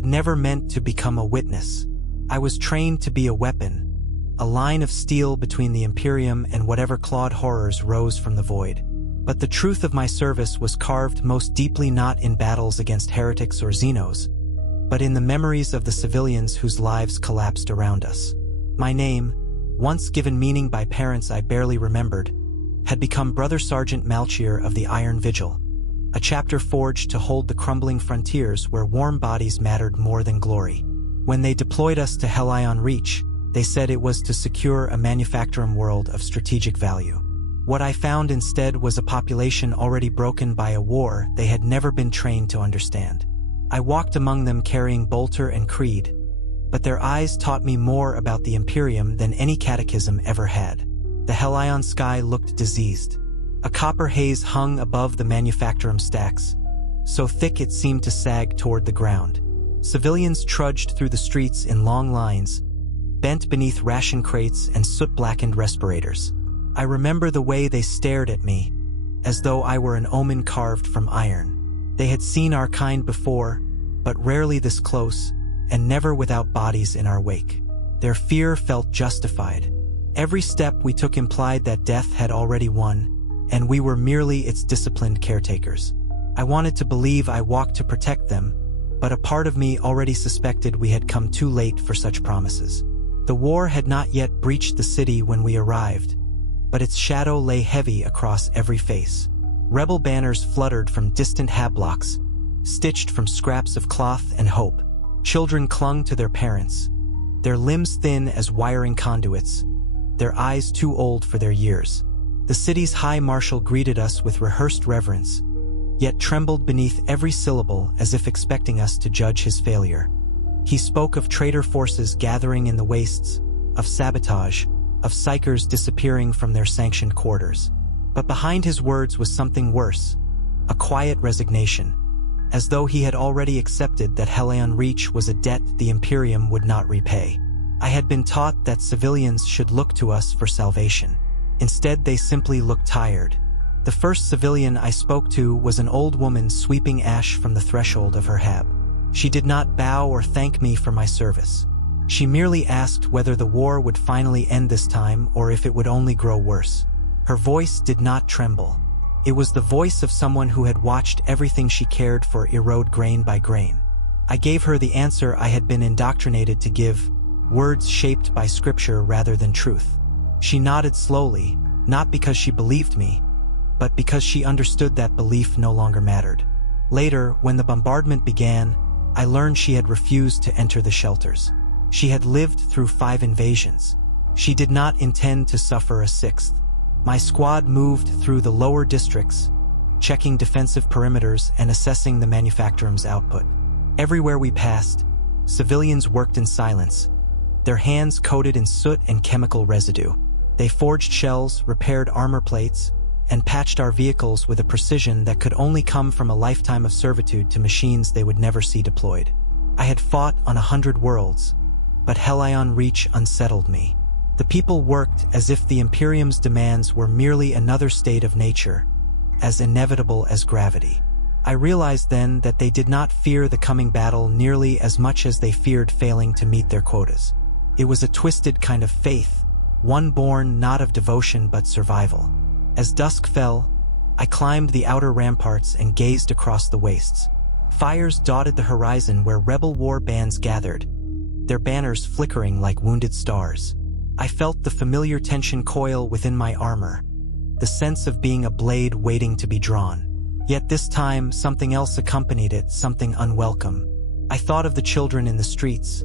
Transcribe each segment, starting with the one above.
had never meant to become a witness. I was trained to be a weapon, a line of steel between the Imperium and whatever clawed horrors rose from the void. But the truth of my service was carved most deeply not in battles against heretics or Xenos, but in the memories of the civilians whose lives collapsed around us. My name, once given meaning by parents I barely remembered, had become Brother Sergeant Malchier of the Iron Vigil, a chapter forged to hold the crumbling frontiers where warm bodies mattered more than glory. When they deployed us to Hellion Reach, they said it was to secure a manufacturing world of strategic value. What I found instead was a population already broken by a war they had never been trained to understand. I walked among them carrying Bolter and Creed, but their eyes taught me more about the Imperium than any catechism ever had. The Hellion sky looked diseased. A copper haze hung above the manufacturing stacks, so thick it seemed to sag toward the ground. Civilians trudged through the streets in long lines, bent beneath ration crates and soot-blackened respirators. I remember the way they stared at me, as though I were an omen carved from iron. They had seen our kind before, but rarely this close, and never without bodies in our wake. Their fear felt justified. Every step we took implied that death had already won, and we were merely its disciplined caretakers. I wanted to believe I walked to protect them, but a part of me already suspected we had come too late for such promises. The war had not yet breached the city when we arrived, but its shadow lay heavy across every face. Rebel banners fluttered from distant hablocks, stitched from scraps of cloth and hope. Children clung to their parents, their limbs thin as wiring conduits, their eyes too old for their years. The city's high marshal greeted us with rehearsed reverence, yet trembled beneath every syllable as if expecting us to judge his failure. He spoke of traitor forces gathering in the wastes, of sabotage, of psychers disappearing from their sanctioned quarters. But behind his words was something worse, a quiet resignation, as though he had already accepted that Hellion Reach was a debt the Imperium would not repay. I had been taught that civilians should look to us for salvation. Instead, they simply looked tired. The first civilian I spoke to was an old woman sweeping ash from the threshold of her hab. She did not bow or thank me for my service. She merely asked whether the war would finally end this time or if it would only grow worse. Her voice did not tremble. It was the voice of someone who had watched everything she cared for erode grain by grain. I gave her the answer I had been indoctrinated to give, words shaped by scripture rather than truth. She nodded slowly, not because she believed me, but because she understood that belief no longer mattered. Later, when the bombardment began, I learned she had refused to enter the shelters. She had lived through 5 invasions. She did not intend to suffer a 6th. My squad moved through the lower districts, checking defensive perimeters and assessing the manufacturer's output. Everywhere we passed, civilians worked in silence, their hands coated in soot and chemical residue. They forged shells, repaired armor plates, and patched our vehicles with a precision that could only come from a lifetime of servitude to machines they would never see deployed. I had fought on 100 worlds, but Hellion Reach unsettled me. The people worked as if the Imperium's demands were merely another state of nature, as inevitable as gravity. I realized then that they did not fear the coming battle nearly as much as they feared failing to meet their quotas. It was a twisted kind of faith, one born not of devotion but survival. As dusk fell, I climbed the outer ramparts and gazed across the wastes. Fires dotted the horizon where rebel war bands gathered, their banners flickering like wounded stars. I felt the familiar tension coil within my armor, the sense of being a blade waiting to be drawn. Yet this time, something else accompanied it, something unwelcome. I thought of the children in the streets,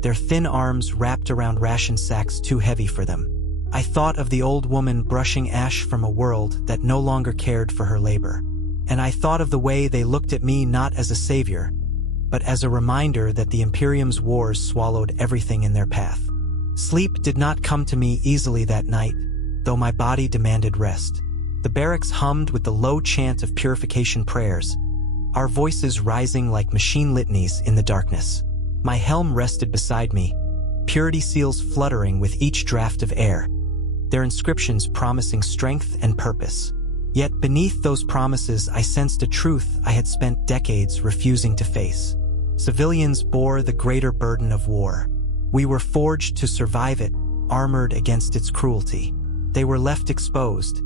their thin arms wrapped around ration sacks too heavy for them. I thought of the old woman brushing ash from a world that no longer cared for her labor. And I thought of the way they looked at me not as a savior, but as a reminder that the Imperium's wars swallowed everything in their path. Sleep did not come to me easily that night, though my body demanded rest. The barracks hummed with the low chant of purification prayers, our voices rising like machine litanies in the darkness. My helm rested beside me, purity seals fluttering with each draft of air, their inscriptions promising strength and purpose. Yet beneath those promises I sensed a truth I had spent decades refusing to face. Civilians bore the greater burden of war. We were forged to survive it, armored against its cruelty. They were left exposed,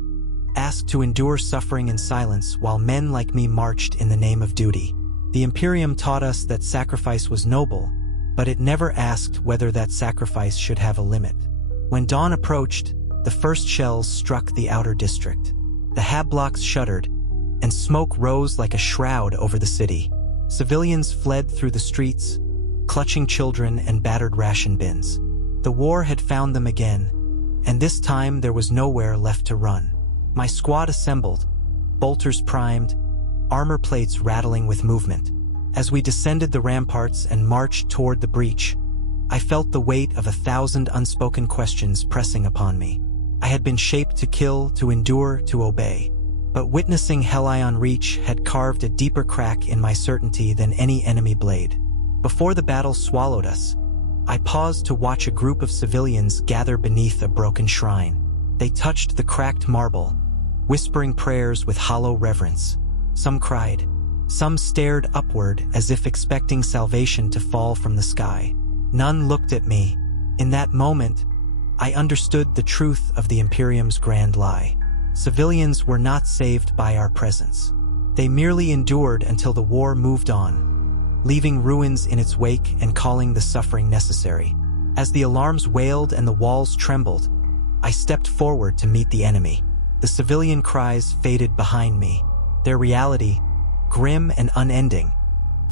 asked to endure suffering in silence while men like me marched in the name of duty. The Imperium taught us that sacrifice was noble, but it never asked whether that sacrifice should have a limit. When dawn approached, the first shells struck the outer district. The hab blocks shuddered, and smoke rose like a shroud over the city. Civilians fled through the streets, clutching children and battered ration bins. The war had found them again, and this time there was nowhere left to run. My squad assembled, bolters primed, armor plates rattling with movement. As we descended the ramparts and marched toward the breach, I felt the weight of 1,000 unspoken questions pressing upon me. I had been shaped to kill, to endure, to obey. But witnessing Hellion Reach had carved a deeper crack in my certainty than any enemy blade. Before the battle swallowed us, I paused to watch a group of civilians gather beneath a broken shrine. They touched the cracked marble, whispering prayers with hollow reverence. Some cried. Some stared upward as if expecting salvation to fall from the sky. None looked at me. In that moment, I understood the truth of the Imperium's grand lie. Civilians were not saved by our presence. They merely endured until the war moved on, leaving ruins in its wake and calling the suffering necessary. As the alarms wailed and the walls trembled, I stepped forward to meet the enemy. The civilian cries faded behind me. Their reality, grim and unending,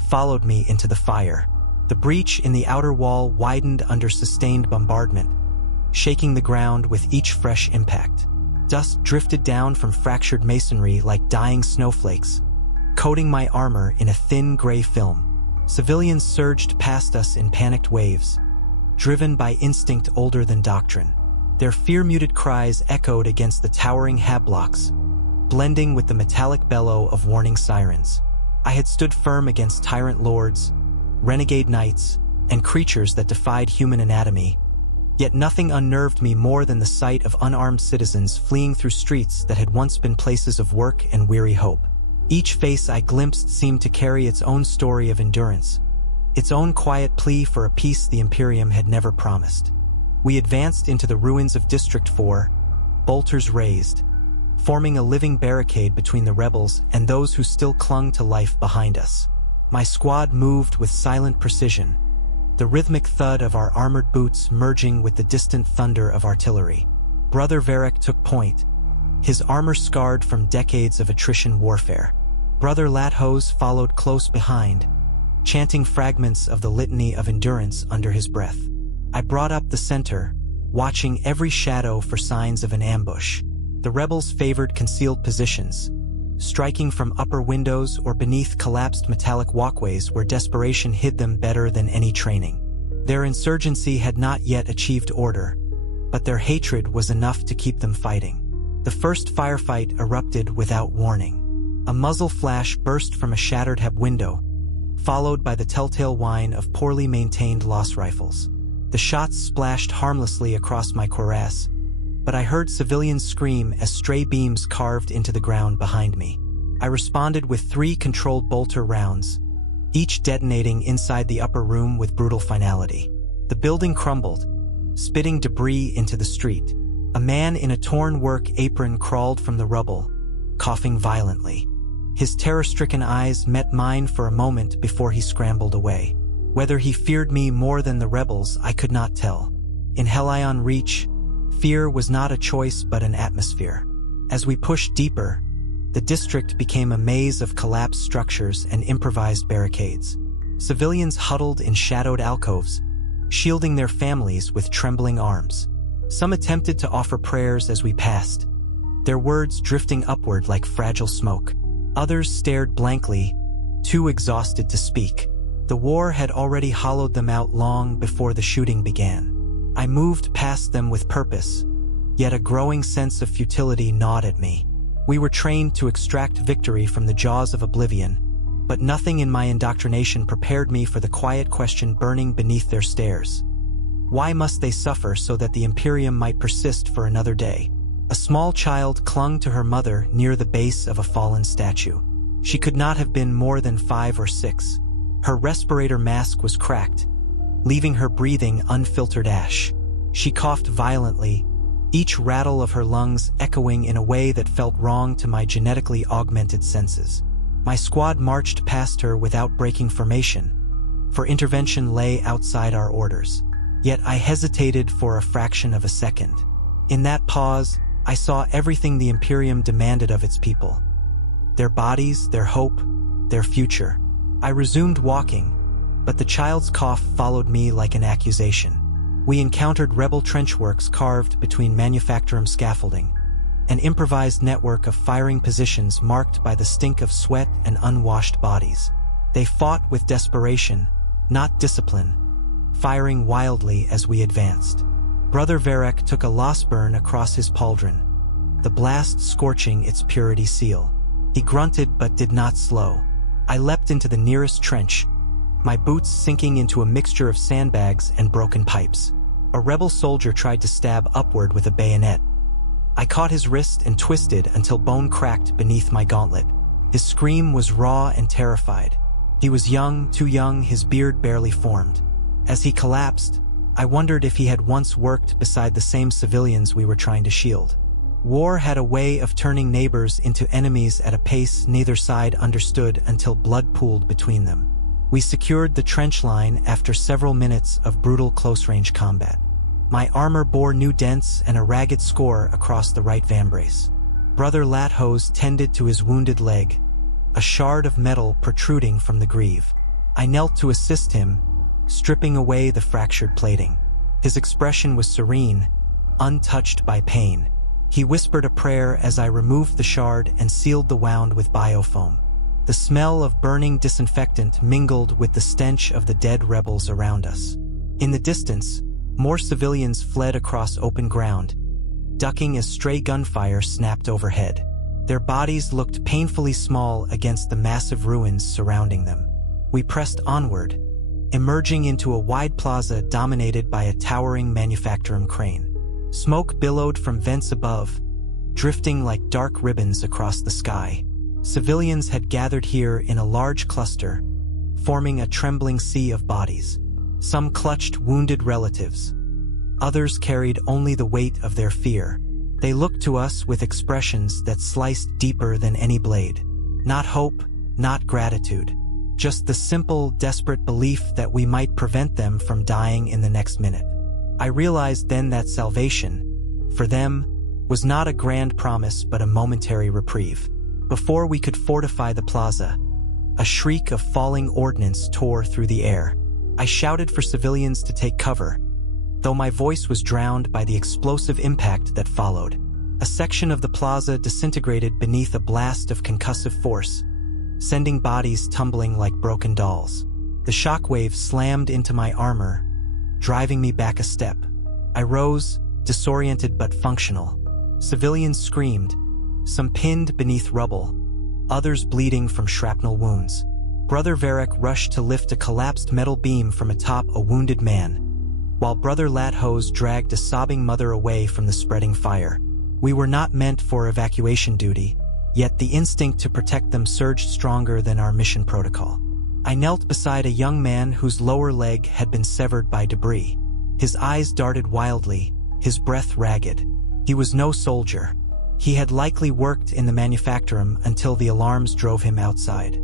followed me into the fire. The breach in the outer wall widened under sustained bombardment, shaking the ground with each fresh impact. Dust drifted down from fractured masonry like dying snowflakes, coating my armor in a thin gray film. Civilians surged past us in panicked waves, driven by instinct older than doctrine. Their fear-muted cries echoed against the towering hab blocks, blending with the metallic bellow of warning sirens. I had stood firm against tyrant lords, renegade knights, and creatures that defied human anatomy, yet nothing unnerved me more than the sight of unarmed citizens fleeing through streets that had once been places of work and weary hope. Each face I glimpsed seemed to carry its own story of endurance, its own quiet plea for a peace the Imperium had never promised. We advanced into the ruins of District 4, bolters raised, forming a living barricade between the rebels and those who still clung to life behind us. My squad moved with silent precision, the rhythmic thud of our armored boots merging with the distant thunder of artillery. Brother Varric took point, his armor scarred from decades of attrition warfare. Brother Lathos followed close behind, chanting fragments of the litany of endurance under his breath. I brought up the center, watching every shadow for signs of an ambush. The rebels favored concealed positions, striking from upper windows or beneath collapsed metallic walkways where desperation hid them better than any training. Their insurgency had not yet achieved order, but their hatred was enough to keep them fighting. The first firefight erupted without warning. A muzzle flash burst from a shattered hab window, followed by the telltale whine of poorly maintained Loss rifles. The shots splashed harmlessly across my cuirass, but I heard civilians scream as stray beams carved into the ground behind me. I responded with 3 controlled bolter rounds, each detonating inside the upper room with brutal finality. The building crumbled, spitting debris into the street. A man in a torn work apron crawled from the rubble, coughing violently. His terror-stricken eyes met mine for a moment before he scrambled away. Whether he feared me more than the rebels, I could not tell. In Hellion Reach, fear was not a choice but an atmosphere. As we pushed deeper, the district became a maze of collapsed structures and improvised barricades. Civilians huddled in shadowed alcoves, shielding their families with trembling arms. Some attempted to offer prayers as we passed, their words drifting upward like fragile smoke. Others stared blankly, too exhausted to speak. The war had already hollowed them out long before the shooting began. I moved past them with purpose, yet a growing sense of futility gnawed at me. We were trained to extract victory from the jaws of oblivion, but nothing in my indoctrination prepared me for the quiet question burning beneath their stares. Why must they suffer so that the Imperium might persist for another day? A small child clung to her mother near the base of a fallen statue. She could not have been more than 5 or 6. Her respirator mask was cracked, leaving her breathing unfiltered ash. She coughed violently, each rattle of her lungs echoing in a way that felt wrong to my genetically augmented senses. My squad marched past her without breaking formation, for intervention lay outside our orders. Yet I hesitated for a fraction of a second. In that pause, I saw everything the Imperium demanded of its people. Their bodies, their hope, their future. I resumed walking, but the child's cough followed me like an accusation. We encountered rebel trenchworks carved between manufactorum scaffolding, an improvised network of firing positions marked by the stink of sweat and unwashed bodies. They fought with desperation, not discipline, firing wildly as we advanced. Brother Varek took a lost burn across his pauldron, the blast scorching its purity seal. He grunted but did not slow. I leapt into the nearest trench, my boots sinking into a mixture of sandbags and broken pipes. A rebel soldier tried to stab upward with a bayonet. I caught his wrist and twisted until bone cracked beneath my gauntlet. His scream was raw and terrified. He was young, too young, his beard barely formed. As he collapsed, I wondered if he had once worked beside the same civilians we were trying to shield. War had a way of turning neighbors into enemies at a pace neither side understood until blood pooled between them. We secured the trench line after several minutes of brutal close-range combat. My armor bore new dents and a ragged score across the right vambrace. Brother Lathose tended to his wounded leg, a shard of metal protruding from the greave. I knelt to assist him, stripping away the fractured plating. His expression was serene, untouched by pain. He whispered a prayer as I removed the shard and sealed the wound with biofoam. The smell of burning disinfectant mingled with the stench of the dead rebels around us. In the distance, more civilians fled across open ground, ducking as stray gunfire snapped overhead. Their bodies looked painfully small against the massive ruins surrounding them. We pressed onward, emerging into a wide plaza dominated by a towering manufactorum crane. Smoke billowed from vents above, drifting like dark ribbons across the sky. Civilians had gathered here in a large cluster, forming a trembling sea of bodies. Some clutched wounded relatives. Others carried only the weight of their fear. They looked to us with expressions that sliced deeper than any blade. Not hope, not gratitude. Just the simple, desperate belief that we might prevent them from dying in the next minute. I realized then that salvation, for them, was not a grand promise but a momentary reprieve. Before we could fortify the plaza, a shriek of falling ordnance tore through the air. I shouted for civilians to take cover, though my voice was drowned by the explosive impact that followed. A section of the plaza disintegrated beneath a blast of concussive force, sending bodies tumbling like broken dolls. The shockwave slammed into my armor, driving me back a step. I rose, disoriented but functional. Civilians screamed, some pinned beneath rubble, others bleeding from shrapnel wounds. Brother Varek rushed to lift a collapsed metal beam from atop a wounded man, while Brother Lathose dragged a sobbing mother away from the spreading fire. We were not meant for evacuation duty, yet the instinct to protect them surged stronger than our mission protocol. I knelt beside a young man whose lower leg had been severed by debris. His eyes darted wildly, his breath ragged. He was no soldier. He had likely worked in the manufactorum until the alarms drove him outside.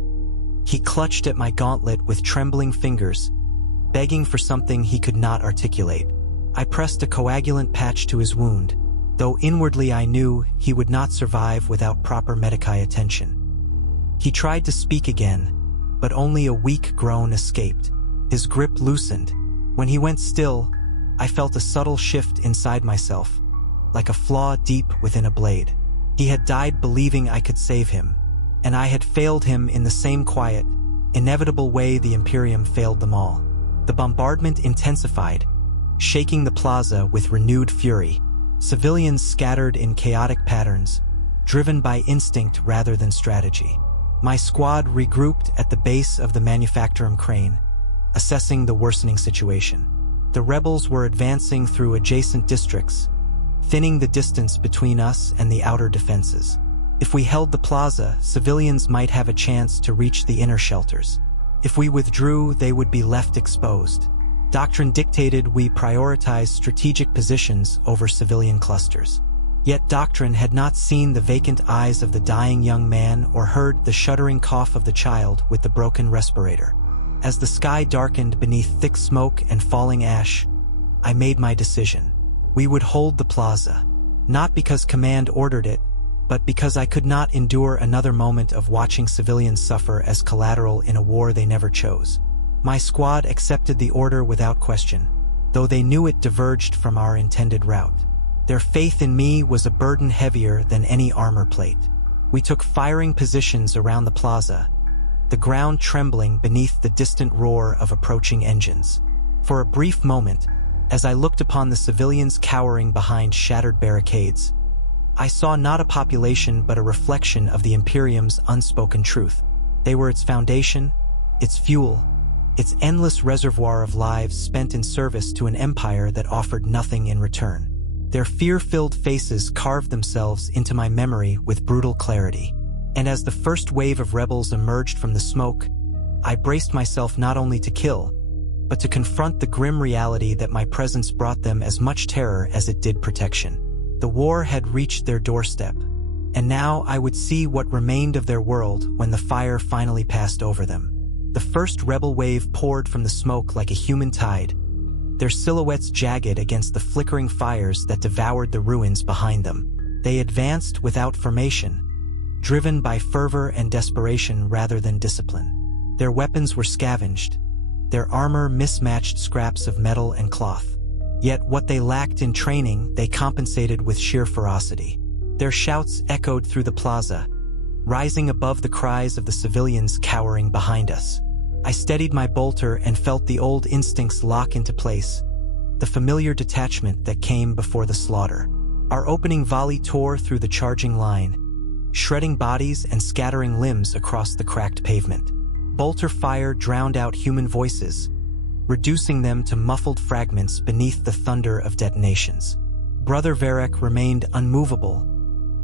He clutched at my gauntlet with trembling fingers, begging for something he could not articulate. I pressed a coagulant patch to his wound, though inwardly I knew he would not survive without proper medical attention. He tried to speak again, but only a weak groan escaped. His grip loosened. When he went still, I felt a subtle shift inside myself, like a flaw deep within a blade. He had died believing I could save him, and I had failed him in the same quiet, inevitable way the Imperium failed them all. The bombardment intensified, shaking the plaza with renewed fury. Civilians scattered in chaotic patterns, driven by instinct rather than strategy. My squad regrouped at the base of the manufactorum crane, assessing the worsening situation. The rebels were advancing through adjacent districts, thinning the distance between us and the outer defenses. If we held the plaza, civilians might have a chance to reach the inner shelters. If we withdrew, they would be left exposed. Doctrine dictated we prioritize strategic positions over civilian clusters. Yet doctrine had not seen the vacant eyes of the dying young man or heard the shuddering cough of the child with the broken respirator. As the sky darkened beneath thick smoke and falling ash, I made my decision. We would hold the plaza, not because command ordered it, but because I could not endure another moment of watching civilians suffer as collateral in a war they never chose. My squad accepted the order without question, though they knew it diverged from our intended route. Their faith in me was a burden heavier than any armor plate. We took firing positions around the plaza, the ground trembling beneath the distant roar of approaching engines. For a brief moment, as I looked upon the civilians cowering behind shattered barricades, I saw not a population but a reflection of the Imperium's unspoken truth. They were its foundation, its fuel, its endless reservoir of lives spent in service to an empire that offered nothing in return. Their fear-filled faces carved themselves into my memory with brutal clarity. And as the first wave of rebels emerged from the smoke, I braced myself not only to kill, but to confront the grim reality that my presence brought them as much terror as it did protection. The war had reached their doorstep, and now I would see what remained of their world when the fire finally passed over them. The first rebel wave poured from the smoke like a human tide, their silhouettes jagged against the flickering fires that devoured the ruins behind them. They advanced without formation, driven by fervor and desperation rather than discipline. Their weapons were scavenged, their armor mismatched scraps of metal and cloth. Yet what they lacked in training, they compensated with sheer ferocity. Their shouts echoed through the plaza, rising above the cries of the civilians cowering behind us. I steadied my bolter and felt the old instincts lock into place, the familiar detachment that came before the slaughter. Our opening volley tore through the charging line, shredding bodies and scattering limbs across the cracked pavement. Bolter fire drowned out human voices, reducing them to muffled fragments beneath the thunder of detonations. Brother Varek remained unmovable,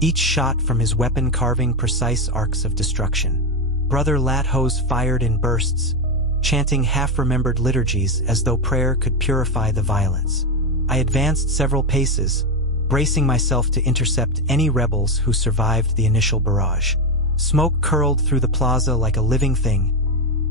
each shot from his weapon carving precise arcs of destruction. Brother Lathos fired in bursts, chanting half-remembered liturgies as though prayer could purify the violence. I advanced several paces, bracing myself to intercept any rebels who survived the initial barrage. Smoke curled through the plaza like a living thing,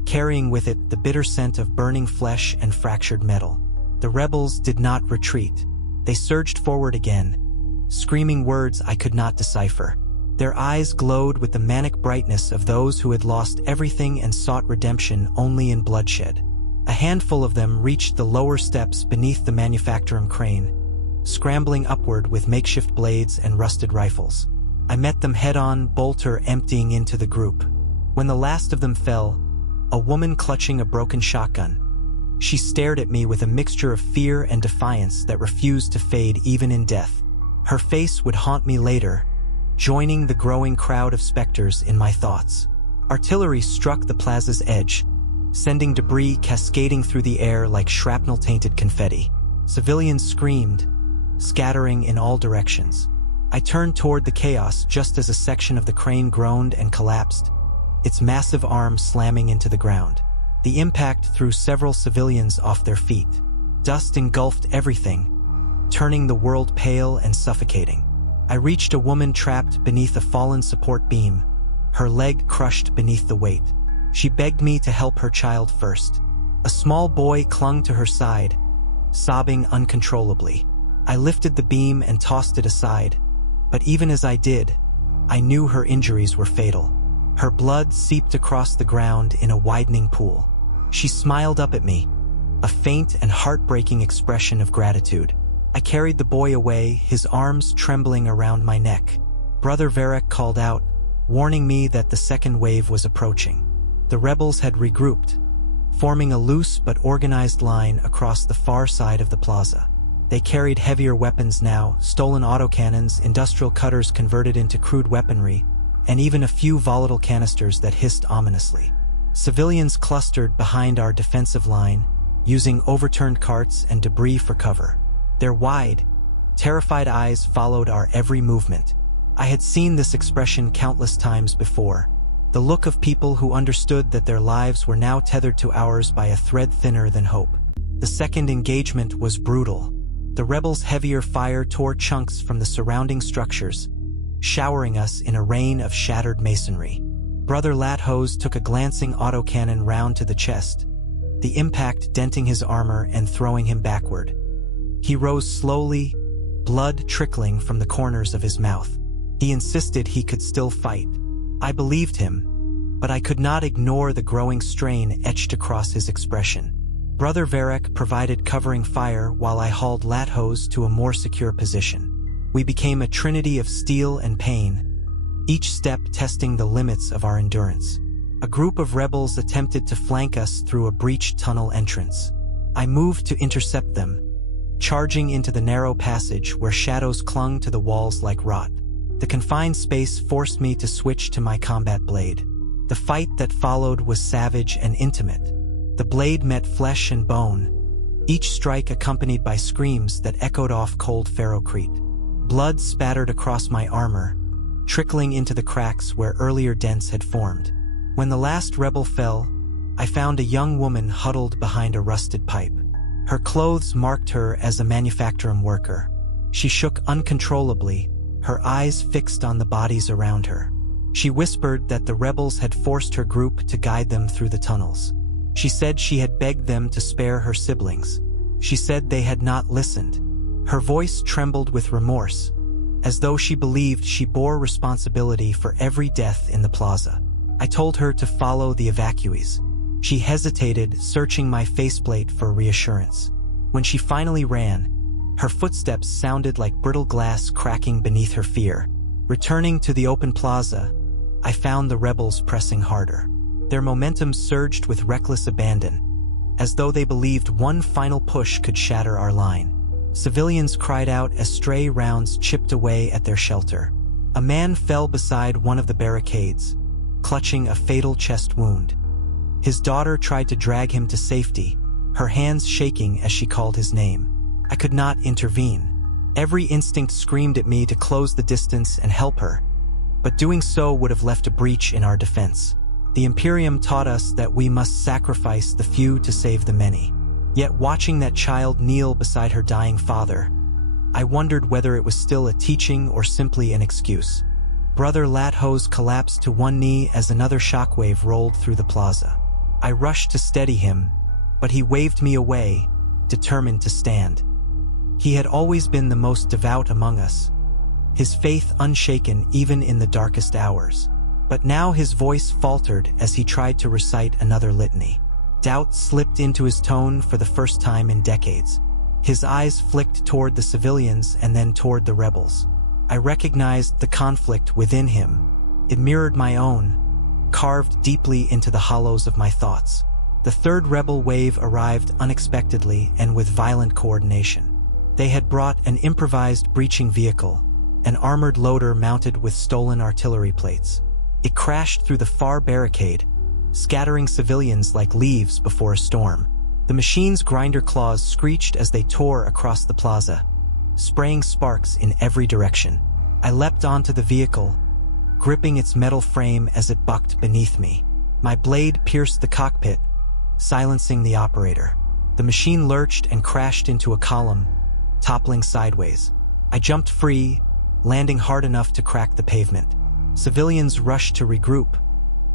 carrying with it the bitter scent of burning flesh and fractured metal. The rebels did not retreat. They surged forward again, screaming words I could not decipher. Their eyes glowed with the manic brightness of those who had lost everything and sought redemption only in bloodshed. A handful of them reached the lower steps beneath the manufactorum crane, scrambling upward with makeshift blades and rusted rifles. I met them head-on, bolter emptying into the group. When the last of them fell, a woman clutching a broken shotgun, she stared at me with a mixture of fear and defiance that refused to fade even in death. Her face would haunt me later, joining the growing crowd of specters in my thoughts. Artillery struck the plaza's edge, sending debris cascading through the air like shrapnel-tainted confetti. Civilians screamed, scattering in all directions. I turned toward the chaos just as a section of the crane groaned and collapsed, its massive arm slamming into the ground. The impact threw several civilians off their feet. Dust engulfed everything, turning the world pale and suffocating. I reached a woman trapped beneath a fallen support beam, her leg crushed beneath the weight. She begged me to help her child first. A small boy clung to her side, sobbing uncontrollably. I lifted the beam and tossed it aside, but even as I did, I knew her injuries were fatal. Her blood seeped across the ground in a widening pool. She smiled up at me, a faint and heartbreaking expression of gratitude. I carried the boy away, his arms trembling around my neck. Brother Varek called out, warning me that the second wave was approaching. The rebels had regrouped, forming a loose but organized line across the far side of the plaza. They carried heavier weapons now, stolen autocannons, industrial cutters converted into crude weaponry, and even a few volatile canisters that hissed ominously. Civilians clustered behind our defensive line, using overturned carts and debris for cover. Their wide, terrified eyes followed our every movement. I had seen this expression countless times before, the look of people who understood that their lives were now tethered to ours by a thread thinner than hope. The second engagement was brutal. The rebels' heavier fire tore chunks from the surrounding structures, showering us in a rain of shattered masonry. Brother Lathos took a glancing autocannon round to the chest, the impact denting his armor and throwing him backward. He rose slowly, blood trickling from the corners of his mouth. He insisted he could still fight. I believed him, but I could not ignore the growing strain etched across his expression. Brother Varric provided covering fire while I hauled Lathos to a more secure position. We became a trinity of steel and pain, each step testing the limits of our endurance. A group of rebels attempted to flank us through a breached tunnel entrance. I moved to intercept them, charging into the narrow passage where shadows clung to the walls like rot. The confined space forced me to switch to my combat blade. The fight that followed was savage and intimate. The blade met flesh and bone, each strike accompanied by screams that echoed off cold ferrocrete. Blood spattered across my armor, trickling into the cracks where earlier dents had formed. When the last rebel fell, I found a young woman huddled behind a rusted pipe. Her clothes marked her as a manufacturing worker. She shook uncontrollably, her eyes fixed on the bodies around her. She whispered that the rebels had forced her group to guide them through the tunnels. She said she had begged them to spare her siblings. She said they had not listened. Her voice trembled with remorse, as though she believed she bore responsibility for every death in the plaza. I told her to follow the evacuees. She hesitated, searching my faceplate for reassurance. When she finally ran, her footsteps sounded like brittle glass cracking beneath her fear. Returning to the open plaza, I found the rebels pressing harder. Their momentum surged with reckless abandon, as though they believed one final push could shatter our line. Civilians cried out as stray rounds chipped away at their shelter. A man fell beside one of the barricades, clutching a fatal chest wound. His daughter tried to drag him to safety, her hands shaking as she called his name. I could not intervene. Every instinct screamed at me to close the distance and help her, but doing so would have left a breach in our defense. The Imperium taught us that we must sacrifice the few to save the many. Yet watching that child kneel beside her dying father, I wondered whether it was still a teaching or simply an excuse. Brother Lathos collapsed to one knee as another shockwave rolled through the plaza. I rushed to steady him, but he waved me away, determined to stand. He had always been the most devout among us, his faith unshaken even in the darkest hours. But now his voice faltered as he tried to recite another litany. Doubt slipped into his tone for the first time in decades. His eyes flicked toward the civilians and then toward the rebels. I recognized the conflict within him. It mirrored my own, carved deeply into the hollows of my thoughts. The third rebel wave arrived unexpectedly and with violent coordination. They had brought an improvised breaching vehicle, an armored loader mounted with stolen artillery plates. It crashed through the far barricade, scattering civilians like leaves before a storm. The machine's grinder claws screeched as they tore across the plaza, spraying sparks in every direction. I leapt onto the vehicle, gripping its metal frame as it bucked beneath me. My blade pierced the cockpit, silencing the operator. The machine lurched and crashed into a column, toppling sideways. I jumped free, landing hard enough to crack the pavement. Civilians rushed to regroup,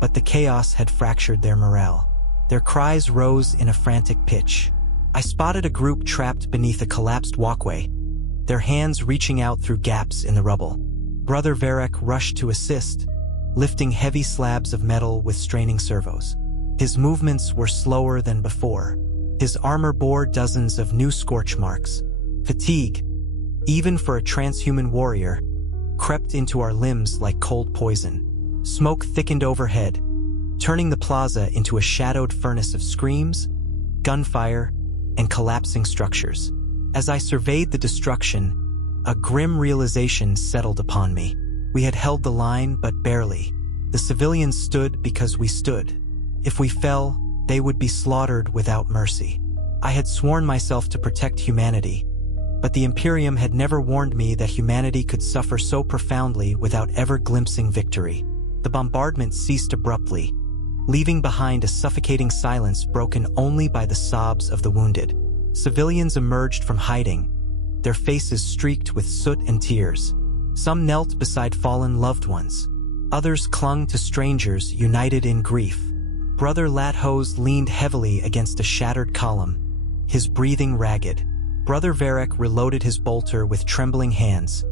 but the chaos had fractured their morale. Their cries rose in a frantic pitch. I spotted a group trapped beneath a collapsed walkway, their hands reaching out through gaps in the rubble. Brother Varric rushed to assist, lifting heavy slabs of metal with straining servos. His movements were slower than before. His armor bore dozens of new scorch marks. Fatigue, even for a transhuman warrior, crept into our limbs like cold poison. Smoke thickened overhead, turning the plaza into a shadowed furnace of screams, gunfire, and collapsing structures. As I surveyed the destruction, a grim realization settled upon me. We had held the line, but barely. The civilians stood because we stood. If we fell, they would be slaughtered without mercy. I had sworn myself to protect humanity, but the Imperium had never warned me that humanity could suffer so profoundly without ever glimpsing victory. The bombardment ceased abruptly, leaving behind a suffocating silence broken only by the sobs of the wounded. Civilians emerged from hiding, their faces streaked with soot and tears. Some knelt beside fallen loved ones. Others clung to strangers united in grief. Brother Lathos leaned heavily against a shattered column, his breathing ragged. Brother Varric reloaded his bolter with trembling hands,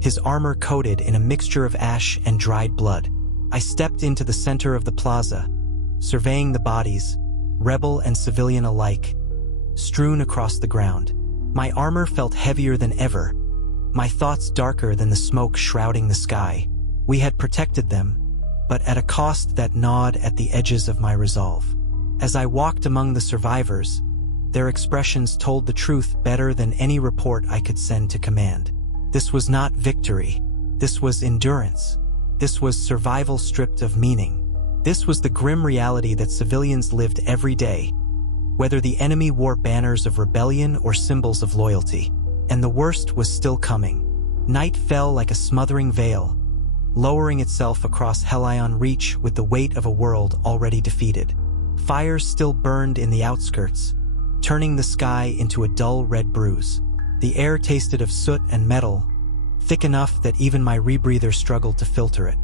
his armor coated in a mixture of ash and dried blood. I stepped into the center of the plaza, surveying the bodies, rebel and civilian alike, strewn across the ground. My armor felt heavier than ever, my thoughts darker than the smoke shrouding the sky. We had protected them, but at a cost that gnawed at the edges of my resolve. As I walked among the survivors, their expressions told the truth better than any report I could send to command. This was not victory. This was endurance. This was survival stripped of meaning. This was the grim reality that civilians lived every day, whether the enemy wore banners of rebellion or symbols of loyalty. And the worst was still coming. Night fell like a smothering veil, lowering itself across Hellion Reach with the weight of a world already defeated. Fires still burned in the outskirts, turning the sky into a dull red bruise. The air tasted of soot and metal, thick enough that even my rebreather struggled to filter it.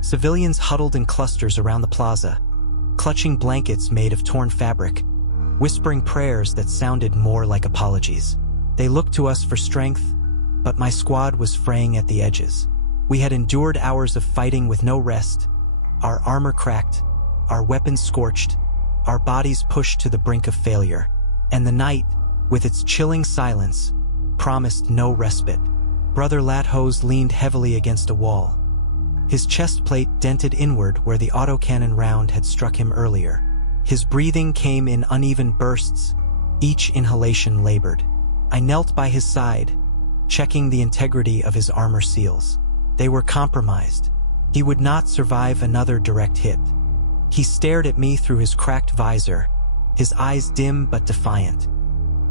Civilians huddled in clusters around the plaza, clutching blankets made of torn fabric, whispering prayers that sounded more like apologies. They looked to us for strength, but my squad was fraying at the edges. We had endured hours of fighting with no rest, our armor cracked, our weapons scorched, our bodies pushed to the brink of failure. And the night, with its chilling silence, promised no respite. Brother Lathos leaned heavily against a wall, his chest plate dented inward where the autocannon round had struck him earlier. His breathing came in uneven bursts, each inhalation labored. I knelt by his side, checking the integrity of his armor seals. They were compromised. He would not survive another direct hit. He stared at me through his cracked visor, his eyes dim but defiant.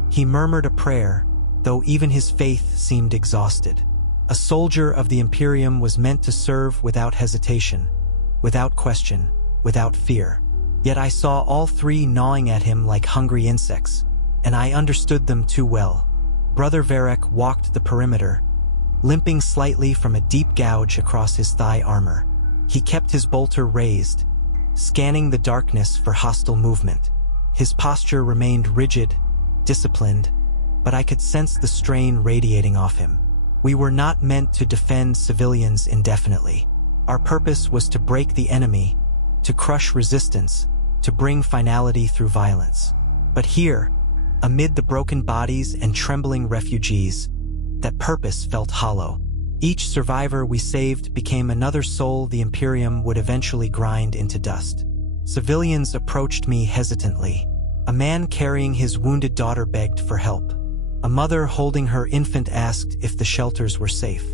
He murmured a prayer, though even his faith seemed exhausted. A soldier of the Imperium was meant to serve without hesitation, without question, without fear. Yet I saw all three gnawing at him like hungry insects, and I understood them too well. Brother Varric walked the perimeter, limping slightly from a deep gouge across his thigh armor. He kept his bolter raised, scanning the darkness for hostile movement. His posture remained rigid, disciplined, but I could sense the strain radiating off him. We were not meant to defend civilians indefinitely. Our purpose was to break the enemy, to crush resistance, to bring finality through violence. But here, amid the broken bodies and trembling refugees, that purpose felt hollow. Each survivor we saved became another soul the Imperium would eventually grind into dust. Civilians approached me hesitantly. A man carrying his wounded daughter begged for help. A mother holding her infant asked if the shelters were safe.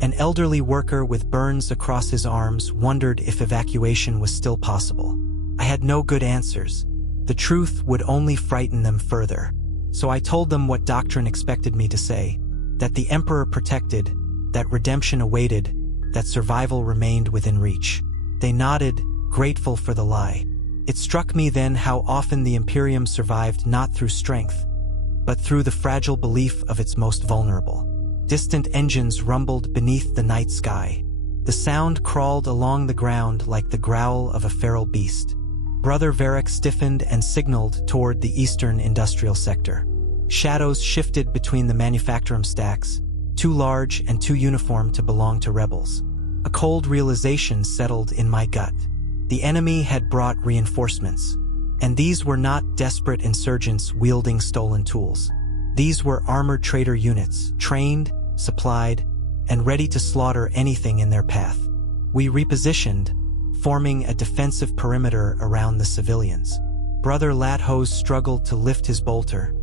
An elderly worker with burns across his arms wondered if evacuation was still possible. I had no good answers. The truth would only frighten them further. So I told them what doctrine expected me to say, that the Emperor protected, that redemption awaited, that survival remained within reach. They nodded, grateful for the lie. It struck me then how often the Imperium survived not through strength, but through the fragile belief of its most vulnerable. Distant engines rumbled beneath the night sky. The sound crawled along the ground like the growl of a feral beast. Brother Varric stiffened and signaled toward the eastern industrial sector. Shadows shifted between the manufactorum stacks, too large and too uniform to belong to rebels. A cold realization settled in my gut. The enemy had brought reinforcements, and these were not desperate insurgents wielding stolen tools. These were armored trader units, trained, supplied, and ready to slaughter anything in their path. We repositioned, forming a defensive perimeter around the civilians. Brother Lathos struggled to lift his bolter,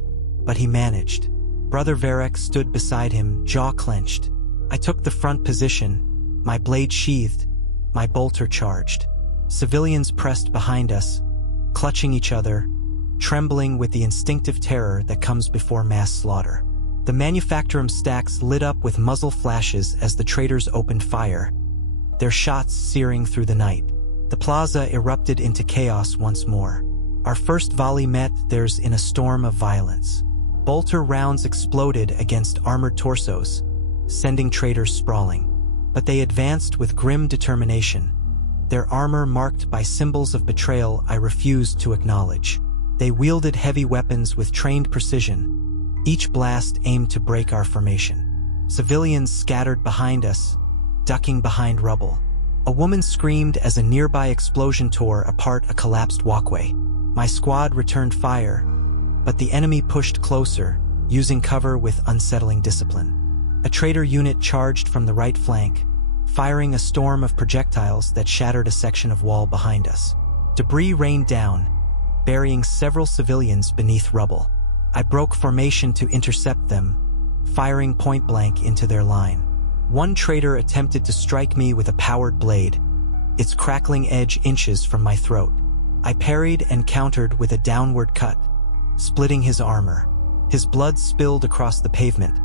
but he managed. Brother Varric stood beside him, jaw clenched. I took the front position, my blade sheathed, my bolter charged. Civilians pressed behind us, clutching each other, trembling with the instinctive terror that comes before mass slaughter. The manufactorum stacks lit up with muzzle flashes as the traders opened fire, their shots searing through the night. The plaza erupted into chaos once more. Our first volley met theirs in a storm of violence. Bolter rounds exploded against armored torsos, sending traitors sprawling. But they advanced with grim determination, their armor marked by symbols of betrayal I refused to acknowledge. They wielded heavy weapons with trained precision, each blast aimed to break our formation. Civilians scattered behind us, ducking behind rubble. A woman screamed as a nearby explosion tore apart a collapsed walkway. My squad returned fire, but the enemy pushed closer, using cover with unsettling discipline. A traitor unit charged from the right flank, firing a storm of projectiles that shattered a section of wall behind us. Debris rained down, burying several civilians beneath rubble. I broke formation to intercept them, firing point-blank into their line. One traitor attempted to strike me with a powered blade, its crackling edge inches from my throat. I parried and countered with a downward cut, splitting his armor. His blood spilled across the pavement,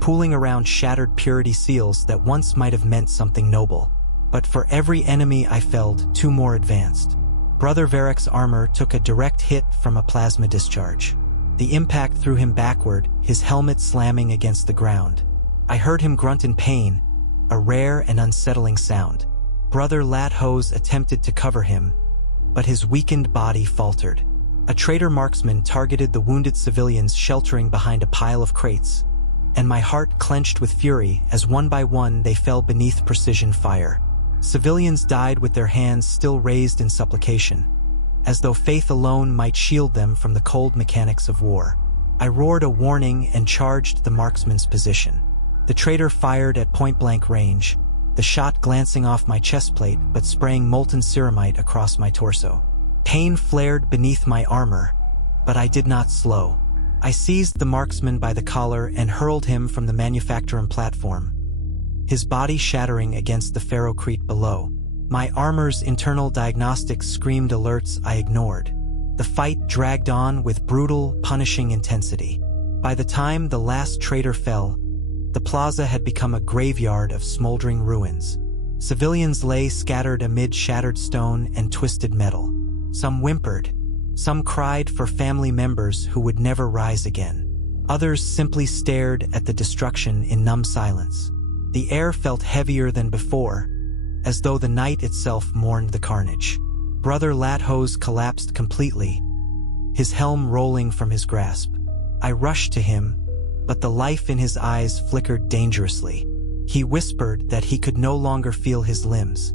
pooling around shattered purity seals that once might have meant something noble. But for every enemy I felled, two more advanced. Brother Varek's armor took a direct hit from a plasma discharge. The impact threw him backward, his helmet slamming against the ground. I heard him grunt in pain, a rare and unsettling sound. Brother Lathose attempted to cover him, but his weakened body faltered. A traitor marksman targeted the wounded civilians sheltering behind a pile of crates, and my heart clenched with fury as one by one they fell beneath precision fire. Civilians died with their hands still raised in supplication, as though faith alone might shield them from the cold mechanics of war. I roared a warning and charged the marksman's position. The traitor fired at point-blank range, the shot glancing off my chest plate but spraying molten ceramite across my torso. Pain flared beneath my armor, but I did not slow. I seized the marksman by the collar and hurled him from the manufacturing platform, his body shattering against the ferrocrete below. My armor's internal diagnostics screamed alerts I ignored. The fight dragged on with brutal, punishing intensity. By the time the last traitor fell, the plaza had become a graveyard of smoldering ruins. Civilians lay scattered amid shattered stone and twisted metal. Some whimpered, some cried for family members who would never rise again. Others simply stared at the destruction in numb silence. The air felt heavier than before, as though the night itself mourned the carnage. Brother Lathose collapsed completely, his helm rolling from his grasp. I rushed to him, but the life in his eyes flickered dangerously. He whispered that he could no longer feel his limbs.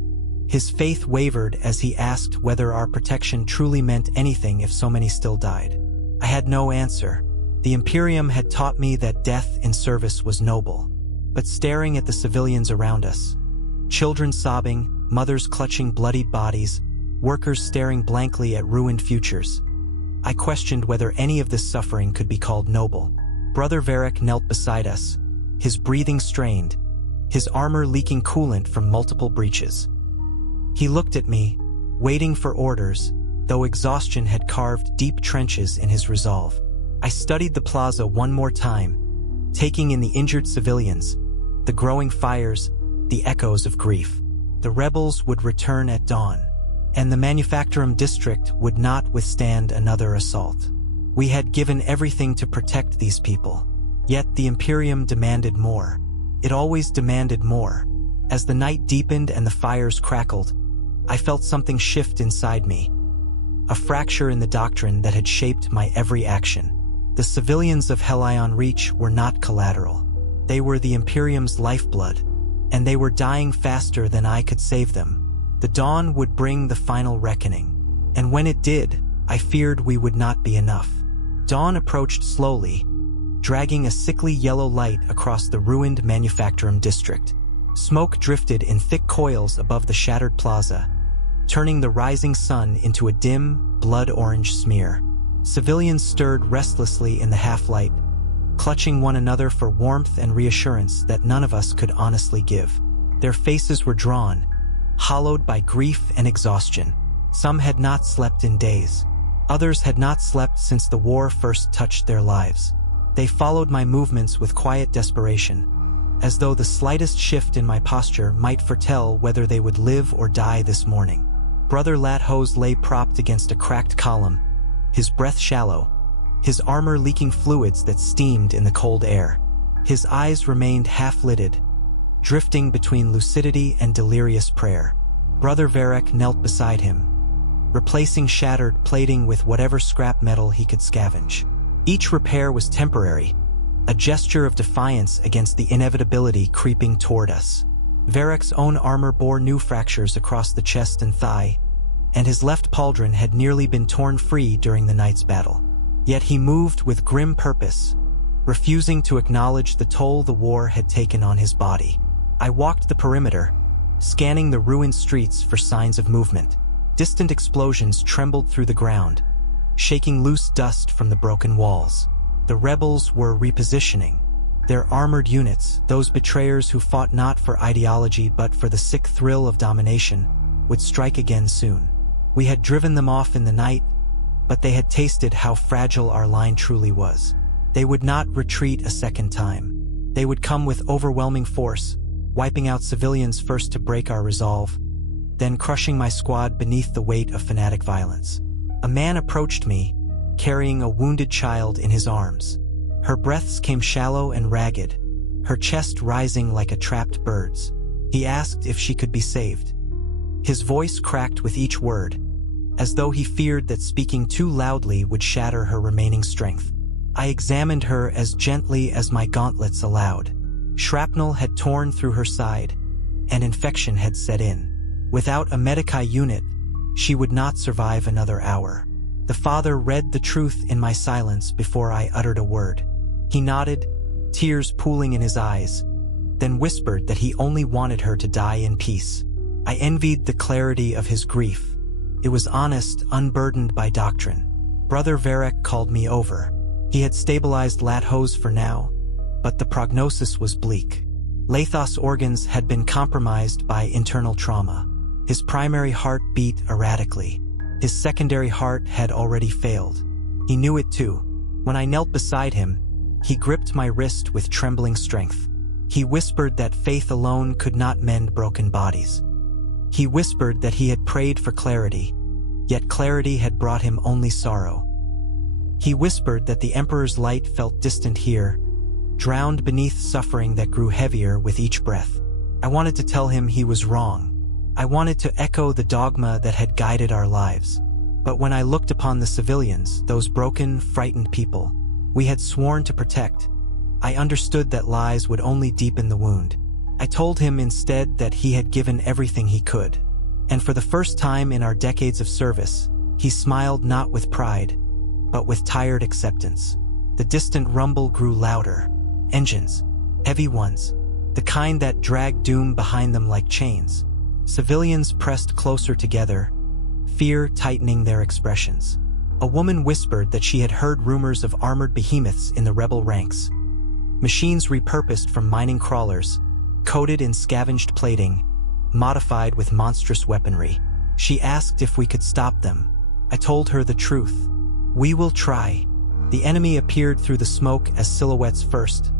His faith wavered as he asked whether our protection truly meant anything if so many still died. I had no answer. The Imperium had taught me that death in service was noble. But staring at the civilians around us, children sobbing, mothers clutching bloodied bodies, workers staring blankly at ruined futures, I questioned whether any of this suffering could be called noble. Brother Varek knelt beside us, his breathing strained, his armor leaking coolant from multiple breaches. He looked at me, waiting for orders, though exhaustion had carved deep trenches in his resolve. I studied the plaza one more time, taking in the injured civilians, the growing fires, the echoes of grief. The rebels would return at dawn, and the Manufacturum district would not withstand another assault. We had given everything to protect these people, yet the Imperium demanded more. It always demanded more. As the night deepened and the fires crackled, I felt something shift inside me, a fracture in the doctrine that had shaped my every action. The civilians of Helion Reach were not collateral. They were the Imperium's lifeblood, and they were dying faster than I could save them. The dawn would bring the final reckoning, and when it did, I feared we would not be enough. Dawn approached slowly, dragging a sickly yellow light across the ruined Manufacturum district. Smoke drifted in thick coils above the shattered plaza, turning the rising sun into a dim, blood-orange smear. Civilians stirred restlessly in the half-light, clutching one another for warmth and reassurance that none of us could honestly give. Their faces were drawn, hollowed by grief and exhaustion. Some had not slept in days. Others had not slept since the war first touched their lives. They followed my movements with quiet desperation, as though the slightest shift in my posture might foretell whether they would live or die this morning. Brother Lathos lay propped against a cracked column, his breath shallow, his armor leaking fluids that steamed in the cold air. His eyes remained half-lidded, drifting between lucidity and delirious prayer. Brother Varric knelt beside him, replacing shattered plating with whatever scrap metal he could scavenge. Each repair was temporary, a gesture of defiance against the inevitability creeping toward us. Varric's own armor bore new fractures across the chest and thigh, and his left pauldron had nearly been torn free during the night's battle. Yet he moved with grim purpose, refusing to acknowledge the toll the war had taken on his body. I walked the perimeter, scanning the ruined streets for signs of movement. Distant explosions trembled through the ground, shaking loose dust from the broken walls. The rebels were repositioning. Their armored units, those betrayers who fought not for ideology but for the sick thrill of domination, would strike again soon. We had driven them off in the night, but they had tasted how fragile our line truly was. They would not retreat a second time. They would come with overwhelming force, wiping out civilians first to break our resolve, then crushing my squad beneath the weight of fanatic violence. A man approached me, carrying a wounded child in his arms. Her breaths came shallow and ragged, her chest rising like a trapped bird's. He asked if she could be saved. His voice cracked with each word, as though he feared that speaking too loudly would shatter her remaining strength. I examined her as gently as my gauntlets allowed. Shrapnel had torn through her side, and infection had set in. Without a Medicae unit, she would not survive another hour. The father read the truth in my silence before I uttered a word. He nodded, tears pooling in his eyes, then whispered that he only wanted her to die in peace. I envied the clarity of his grief. It was honest, unburdened by doctrine. Brother Varric called me over. He had stabilized Lathos for now, but the prognosis was bleak. Lathos' organs had been compromised by internal trauma. His primary heart beat erratically. His secondary heart had already failed. He knew it too. When I knelt beside him, he gripped my wrist with trembling strength. He whispered that faith alone could not mend broken bodies. He whispered that he had prayed for clarity, yet clarity had brought him only sorrow. He whispered that the Emperor's light felt distant here, drowned beneath suffering that grew heavier with each breath. I wanted to tell him he was wrong. I wanted to echo the dogma that had guided our lives. But when I looked upon the civilians, those broken, frightened people we had sworn to protect, I understood that lies would only deepen the wound. I told him instead that he had given everything he could. And for the first time in our decades of service, he smiled not with pride, but with tired acceptance. The distant rumble grew louder. Engines, heavy ones, the kind that dragged doom behind them like chains. Civilians pressed closer together, fear tightening their expressions. A woman whispered that she had heard rumors of armored behemoths in the rebel ranks. Machines repurposed from mining crawlers, coated in scavenged plating, modified with monstrous weaponry. She asked if we could stop them. I told her the truth. We will try. The enemy appeared through the smoke as silhouettes first,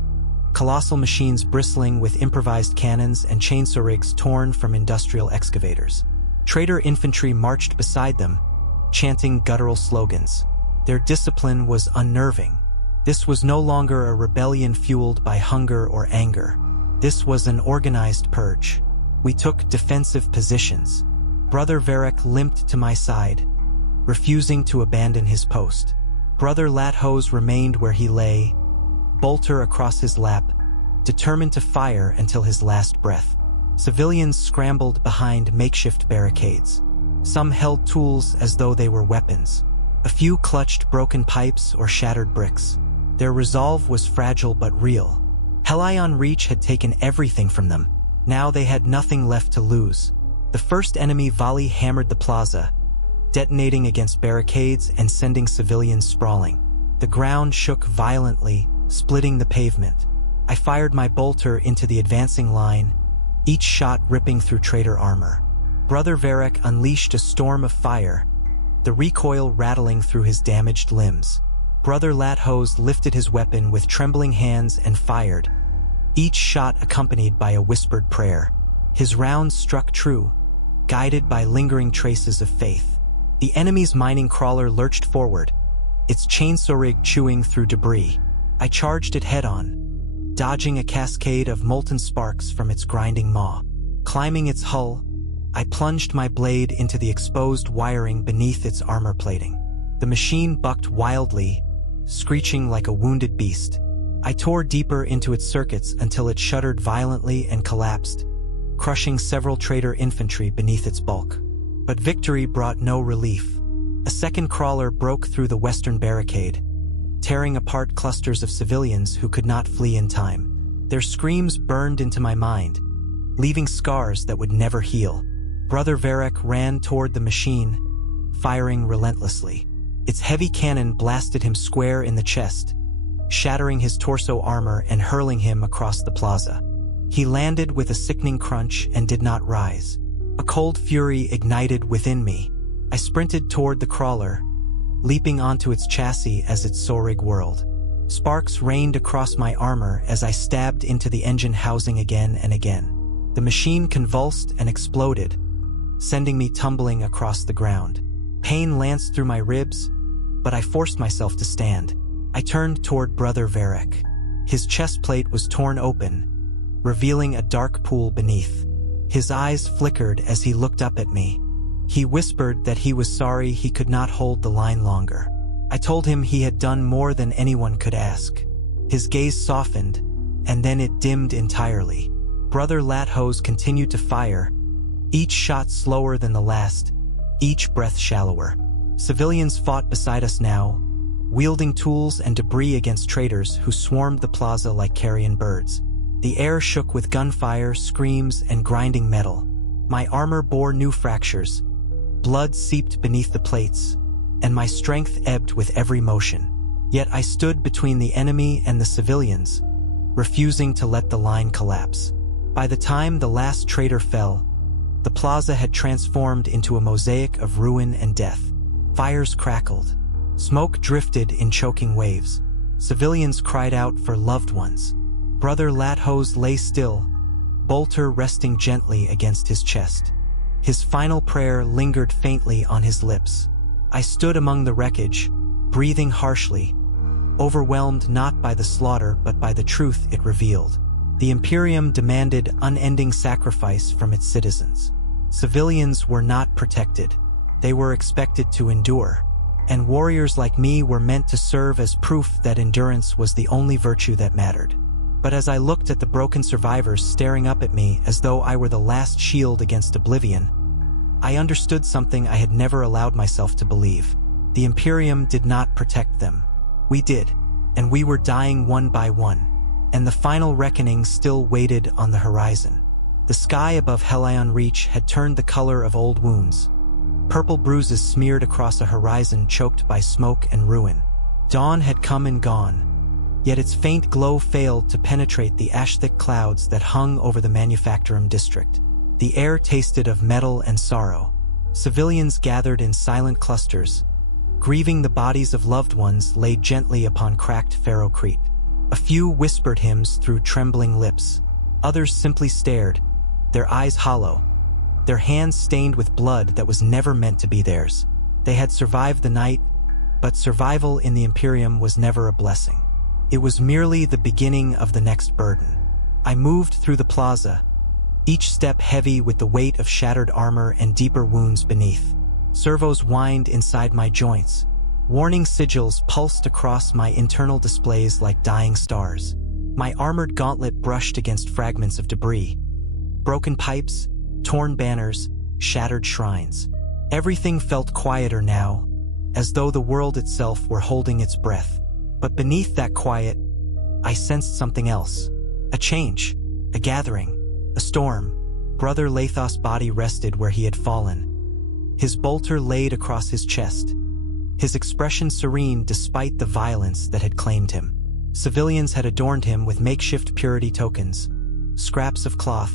colossal machines bristling with improvised cannons and chainsaw rigs torn from industrial excavators. Traitor infantry marched beside them, chanting guttural slogans. Their discipline was unnerving. This was no longer a rebellion fueled by hunger or anger. This was an organized purge. We took defensive positions. Brother Varric limped to my side, refusing to abandon his post. Brother Lathos remained where he lay, bolter across his lap, determined to fire until his last breath. Civilians scrambled behind makeshift barricades. Some held tools as though they were weapons. A few clutched broken pipes or shattered bricks. Their resolve was fragile but real. Hellion Reach had taken everything from them. Now they had nothing left to lose. The first enemy volley hammered the plaza, detonating against barricades and sending civilians sprawling. The ground shook violently, splitting the pavement. I fired my bolter into the advancing line, each shot ripping through traitor armor. Brother Varric unleashed a storm of fire, the recoil rattling through his damaged limbs. Brother Lathos lifted his weapon with trembling hands and fired, each shot accompanied by a whispered prayer. His rounds struck true, guided by lingering traces of faith. The enemy's mining crawler lurched forward, its chainsaw rig chewing through debris. I charged it head-on, dodging a cascade of molten sparks from its grinding maw. Climbing its hull, I plunged my blade into the exposed wiring beneath its armor plating. The machine bucked wildly, screeching like a wounded beast. I tore deeper into its circuits until it shuddered violently and collapsed, crushing several traitor infantry beneath its bulk. But victory brought no relief. A second crawler broke through the western barricade, tearing apart clusters of civilians who could not flee in time. Their screams burned into my mind, leaving scars that would never heal. Brother Varric ran toward the machine, firing relentlessly. Its heavy cannon blasted him square in the chest, shattering his torso armor and hurling him across the plaza. He landed with a sickening crunch and did not rise. A cold fury ignited within me. I sprinted toward the crawler, leaping onto its chassis as its sorig whirled. Sparks rained across my armor as I stabbed into the engine housing again and again. The machine convulsed and exploded, sending me tumbling across the ground. Pain lanced through my ribs, but I forced myself to stand. I turned toward Brother Varric. His chest plate was torn open, revealing a dark pool beneath. His eyes flickered as he looked up at me. He whispered that he was sorry he could not hold the line longer. I told him he had done more than anyone could ask. His gaze softened, and then it dimmed entirely. Brother Lathos continued to fire, each shot slower than the last, each breath shallower. Civilians fought beside us now, wielding tools and debris against traitors who swarmed the plaza like carrion birds. The air shook with gunfire, screams, and grinding metal. My armor bore new fractures. Blood seeped beneath the plates, and my strength ebbed with every motion. Yet I stood between the enemy and the civilians, refusing to let the line collapse. By the time the last traitor fell, the plaza had transformed into a mosaic of ruin and death. Fires crackled. Smoke drifted in choking waves. Civilians cried out for loved ones. Brother Lathos lay still, bolter resting gently against his chest. His final prayer lingered faintly on his lips. I stood among the wreckage, breathing harshly, overwhelmed not by the slaughter but by the truth it revealed. The Imperium demanded unending sacrifice from its citizens. Civilians were not protected. They were expected to endure. And warriors like me were meant to serve as proof that endurance was the only virtue that mattered. But as I looked at the broken survivors staring up at me as though I were the last shield against oblivion, I understood something I had never allowed myself to believe. The Imperium did not protect them. We did, and we were dying one by one, and the final reckoning still waited on the horizon. The sky above Hellion Reach had turned the color of old wounds. Purple bruises smeared across a horizon choked by smoke and ruin. Dawn had come and gone, yet its faint glow failed to penetrate the ash-thick clouds that hung over the Manufactorum district. The air tasted of metal and sorrow. Civilians gathered in silent clusters, grieving the bodies of loved ones laid gently upon cracked ferrocrete. A few whispered hymns through trembling lips. Others simply stared, their eyes hollow, their hands stained with blood that was never meant to be theirs. They had survived the night, but survival in the Imperium was never a blessing. It was merely the beginning of the next burden. I moved through the plaza, each step heavy with the weight of shattered armor and deeper wounds beneath. Servos whined inside my joints. Warning sigils pulsed across my internal displays like dying stars. My armored gauntlet brushed against fragments of debris. Broken pipes, torn banners, shattered shrines. Everything felt quieter now, as though the world itself were holding its breath. But beneath that quiet, I sensed something else. A change, a gathering, a storm. Brother Lathos' body rested where he had fallen. His bolter laid across his chest, his expression serene despite the violence that had claimed him. Civilians had adorned him with makeshift purity tokens, scraps of cloth,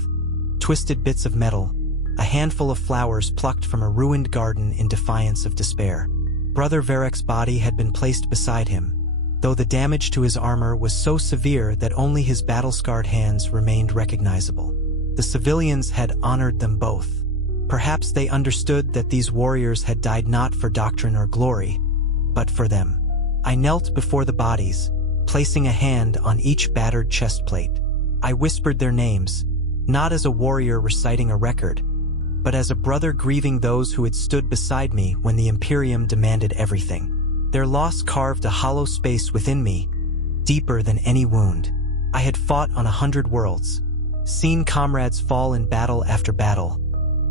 twisted bits of metal, a handful of flowers plucked from a ruined garden in defiance of despair. Brother Varric's body had been placed beside him, though the damage to his armor was so severe that only his battle-scarred hands remained recognizable. The civilians had honored them both. Perhaps they understood that these warriors had died not for doctrine or glory, but for them. I knelt before the bodies, placing a hand on each battered chest plate. I whispered their names, not as a warrior reciting a record, but as a brother grieving those who had stood beside me when the Imperium demanded everything. Their loss carved a hollow space within me, deeper than any wound. I had fought on 100 worlds, seen comrades fall in battle after battle,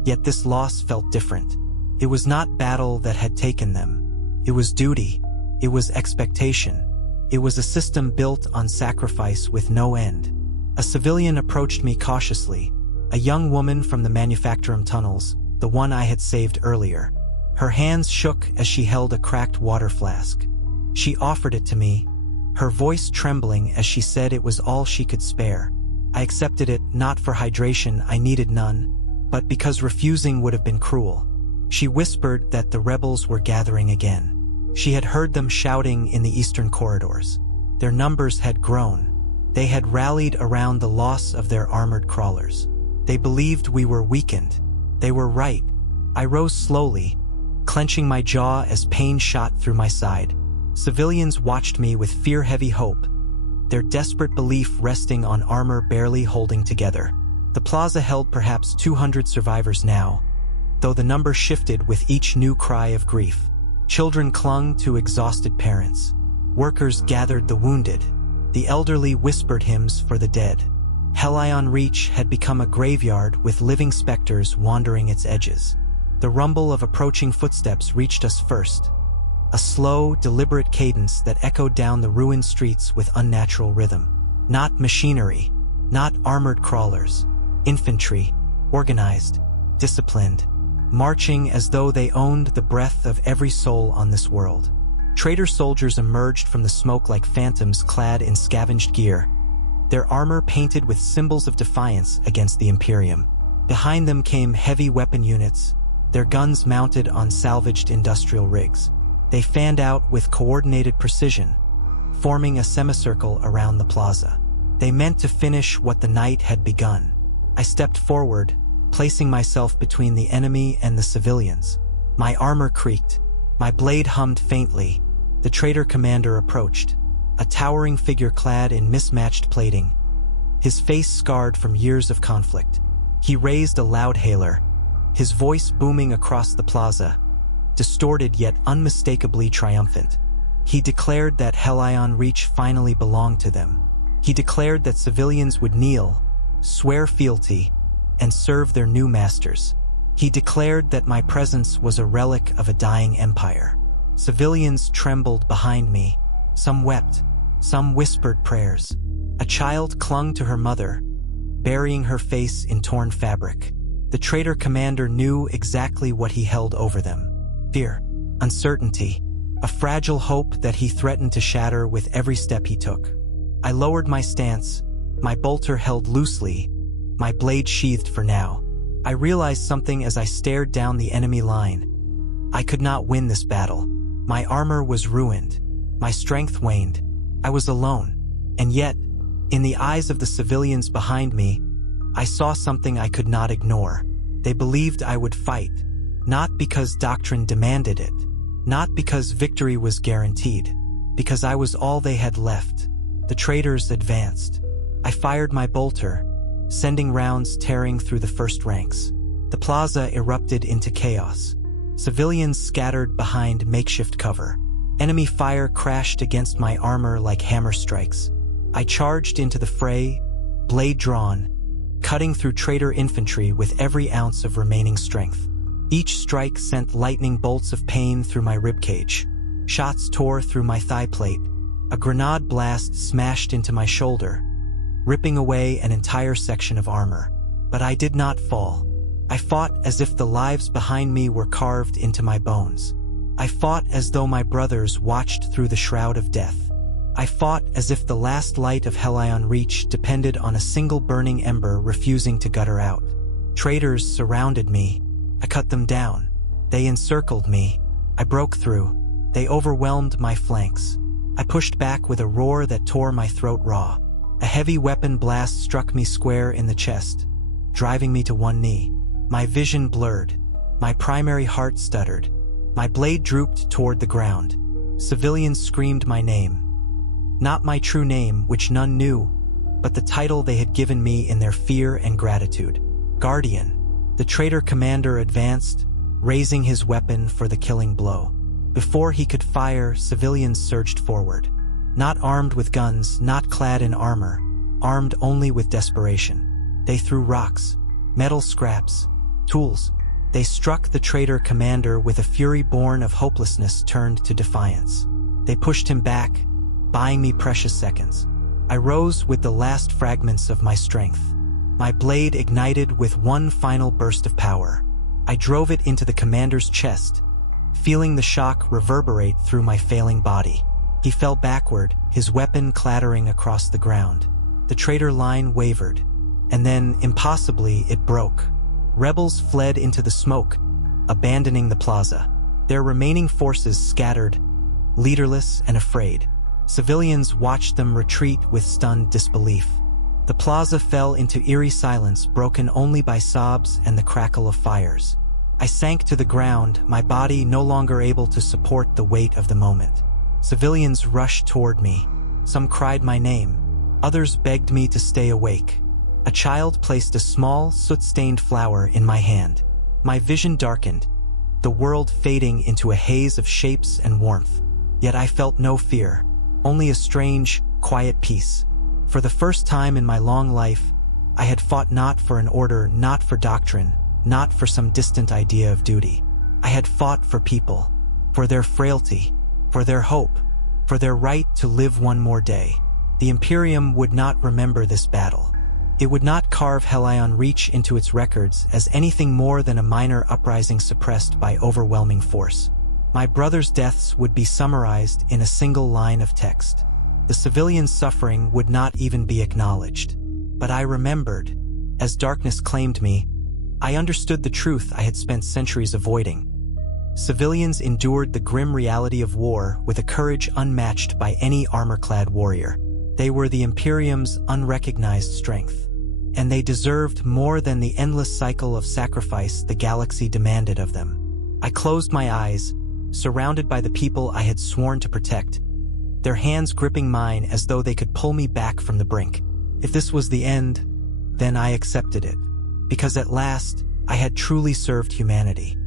yet this loss felt different. It was not battle that had taken them. It was duty. It was expectation. It was a system built on sacrifice with no end. A civilian approached me cautiously, a young woman from the manufacturing tunnels, the one I had saved earlier. Her hands shook as she held a cracked water flask. She offered it to me, her voice trembling as she said it was all she could spare. I accepted it, not for hydration, I needed none, but because refusing would have been cruel. She whispered that the rebels were gathering again. She had heard them shouting in the eastern corridors. Their numbers had grown. They had rallied around the loss of their armored crawlers. They believed we were weakened. They were right. I rose slowly, clenching my jaw as pain shot through my side. Civilians watched me with fear-heavy hope, their desperate belief resting on armor barely holding together. The plaza held perhaps 200 survivors now, though the number shifted with each new cry of grief. Children clung to exhausted parents. Workers gathered the wounded. The elderly whispered hymns for the dead. Hellion Reach had become a graveyard with living specters wandering its edges. The rumble of approaching footsteps reached us first, a slow, deliberate cadence that echoed down the ruined streets with unnatural rhythm. Not machinery, not armored crawlers. Infantry, organized, disciplined, marching as though they owned the breath of every soul on this world. Traitor soldiers emerged from the smoke like phantoms clad in scavenged gear, their armor painted with symbols of defiance against the Imperium. Behind them came heavy weapon units, their guns mounted on salvaged industrial rigs. They fanned out with coordinated precision, forming a semicircle around the plaza. They meant to finish what the night had begun. I stepped forward, placing myself between the enemy and the civilians. My armor creaked. My blade hummed faintly. The traitor commander approached, a towering figure clad in mismatched plating, his face scarred from years of conflict. He raised a loudhailer, his voice booming across the plaza, distorted yet unmistakably triumphant. He declared that Hellion Reach finally belonged to them. He declared that civilians would kneel, swear fealty, and serve their new masters. He declared that my presence was a relic of a dying empire. Civilians trembled behind me. Some wept, some whispered prayers. A child clung to her mother, burying her face in torn fabric. The traitor commander knew exactly what he held over them. Fear, uncertainty, a fragile hope that he threatened to shatter with every step he took. I lowered my stance, my bolter held loosely, my blade sheathed for now. I realized something as I stared down the enemy line. I could not win this battle. My armor was ruined. My strength waned. I was alone. And yet, in the eyes of the civilians behind me, I saw something I could not ignore. They believed I would fight, not because doctrine demanded it, not because victory was guaranteed, because I was all they had left. The traitors advanced. I fired my bolter, sending rounds tearing through the first ranks. The plaza erupted into chaos. Civilians scattered behind makeshift cover. Enemy fire crashed against my armor like hammer strikes. I charged into the fray, blade drawn, cutting through traitor infantry with every ounce of remaining strength. Each strike sent lightning bolts of pain through my ribcage. Shots tore through my thigh plate. A grenade blast smashed into my shoulder, ripping away an entire section of armor. But I did not fall. I fought as if the lives behind me were carved into my bones. I fought as though my brothers watched through the shroud of death. I fought as if the last light of Hellion Reach depended on a single burning ember refusing to gutter out. Traitors surrounded me. I cut them down. They encircled me. I broke through. They overwhelmed my flanks. I pushed back with a roar that tore my throat raw. A heavy weapon blast struck me square in the chest, driving me to one knee. My vision blurred. My primary heart stuttered. My blade drooped toward the ground. Civilians screamed my name. Not my true name, which none knew, but the title they had given me in their fear and gratitude. Guardian. The traitor commander advanced, raising his weapon for the killing blow. Before he could fire, civilians surged forward. Not armed with guns, not clad in armor, armed only with desperation. They threw rocks, metal scraps, tools. They struck the traitor commander with a fury born of hopelessness turned to defiance. They pushed him back, buying me precious seconds. I rose with the last fragments of my strength. My blade ignited with one final burst of power. I drove it into the commander's chest, feeling the shock reverberate through my failing body. He fell backward, his weapon clattering across the ground. The traitor line wavered, and then, impossibly, it broke. Rebels fled into the smoke, abandoning the plaza. Their remaining forces scattered, leaderless and afraid. Civilians watched them retreat with stunned disbelief. The plaza fell into eerie silence, broken only by sobs and the crackle of fires. I sank to the ground, my body no longer able to support the weight of the moment. Civilians rushed toward me. Some cried my name. Others begged me to stay awake. A child placed a small, soot-stained flower in my hand. My vision darkened, the world fading into a haze of shapes and warmth. Yet I felt no fear, only a strange, quiet peace. For the first time in my long life, I had fought not for an order, not for doctrine, not for some distant idea of duty. I had fought for people, for their frailty, for their hope, for their right to live one more day. The Imperium would not remember this battle. It would not carve Hellion Reach into its records as anything more than a minor uprising suppressed by overwhelming force. My brothers' deaths would be summarized in a single line of text. The civilians' suffering would not even be acknowledged. But I remembered. As darkness claimed me, I understood the truth I had spent centuries avoiding. Civilians endured the grim reality of war with a courage unmatched by any armor-clad warrior. They were the Imperium's unrecognized strength, and they deserved more than the endless cycle of sacrifice the galaxy demanded of them. I closed my eyes, surrounded by the people I had sworn to protect, their hands gripping mine as though they could pull me back from the brink. If this was the end, then I accepted it, because at last I had truly served humanity.